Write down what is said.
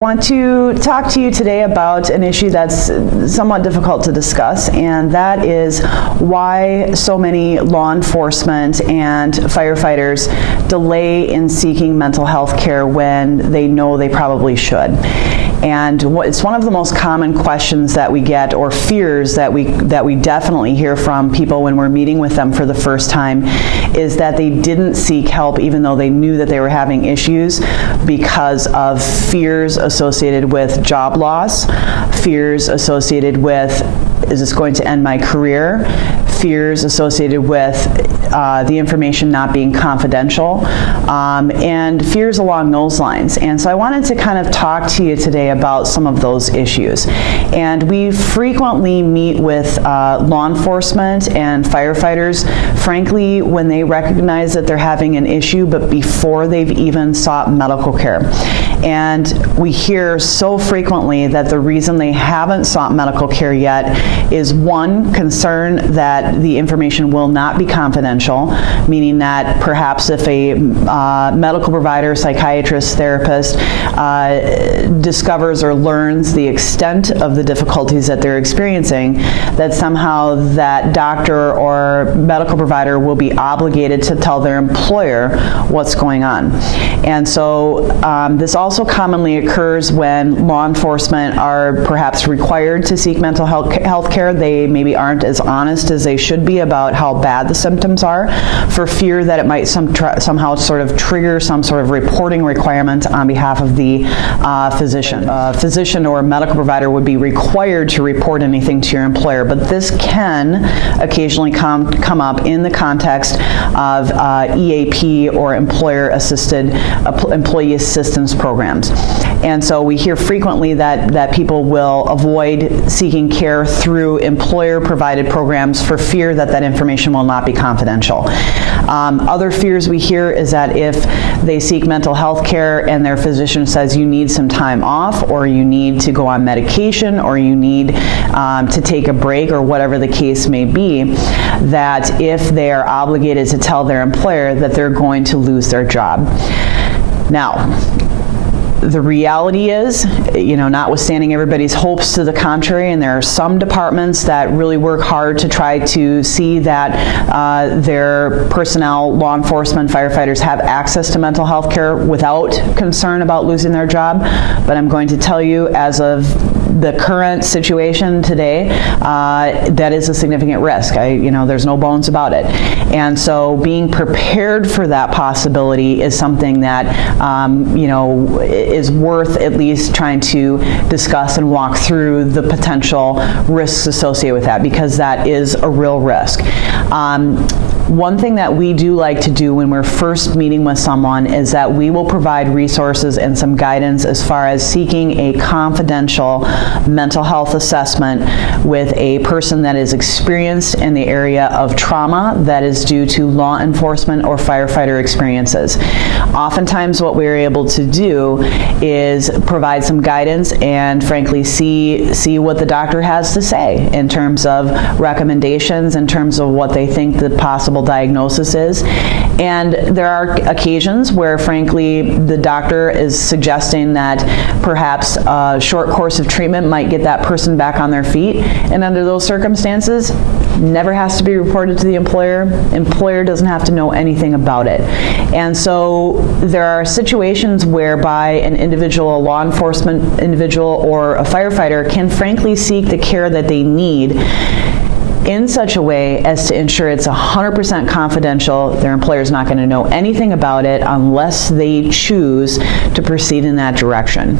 I want to talk to you today about an issue that's somewhat difficult to discuss, and that is why so many law enforcement and firefighters delay in seeking mental health care when they know they probably should. And it's one of the most common questions that we get, or fears that we definitely hear from people when we're meeting with them for the first time, is that they didn't seek help even though they knew that they were having issues because of fears associated with job loss, fears associated with, is this going to end my career? Fears associated with the information not being confidential, and fears along those lines. And so I wanted to kind of talk to you today about some of those issues. And we frequently meet with law enforcement and firefighters, frankly, when they recognize that they're having an issue, but before they've even sought medical care. And we hear so frequently that the reason they haven't sought medical care yet is, one, concern that the information will not be confidential, meaning that perhaps if a medical provider, psychiatrist, therapist discovers or learns the extent of the difficulties that they're experiencing, that somehow that doctor or medical provider will be obligated to tell their employer what's going on. And so this also commonly occurs when law enforcement are perhaps required to seek mental health care. They maybe aren't as honest as they should be about how bad the symptoms are, for fear that it might somehow sort of trigger some sort of reporting requirement on behalf of the physician. A physician or medical provider would be required to report anything to your employer, but this can occasionally come up in the context of EAP or employee assistance programs. And so we hear frequently that people will avoid seeking care through employer-provided programs for fear that information will not be confidential. Other fears we hear is that if they seek mental health care and their physician says you need some time off, or you need to go on medication, or you need to take a break, or whatever the case may be, that if they are obligated to tell their employer that they're going to lose their job. Now, the reality is, notwithstanding everybody's hopes to the contrary, and there are some departments that really work hard to try to see that their personnel, law enforcement, firefighters, have access to mental health care without concern about losing their job. But I'm going to tell you, as of the current situation today, that is a significant risk. There's no bones about it. And so being prepared for that possibility is something that, is worth at least trying to discuss and walk through the potential risks associated with that, because that is a real risk. One thing that we do like to do when we're first meeting with someone is that we will provide resources and some guidance as far as seeking a confidential mental health assessment with a person that is experienced in the area of trauma that is due to law enforcement or firefighter experiences. Oftentimes what we're able to do is provide some guidance and frankly see what the doctor has to say in terms of recommendations, in terms of what they think the possible diagnosis is. And there are occasions where frankly the doctor is suggesting that perhaps a short course of treatment might get that person back on their feet, and under those circumstances never has to be reported to the employer. Employer doesn't have to know anything about it. And so there are situations whereby an individual, a law enforcement individual, or a firefighter can frankly seek the care that they need in such a way as to ensure it's 100% confidential. Their employer is not going to know anything about it unless they choose to proceed in that direction.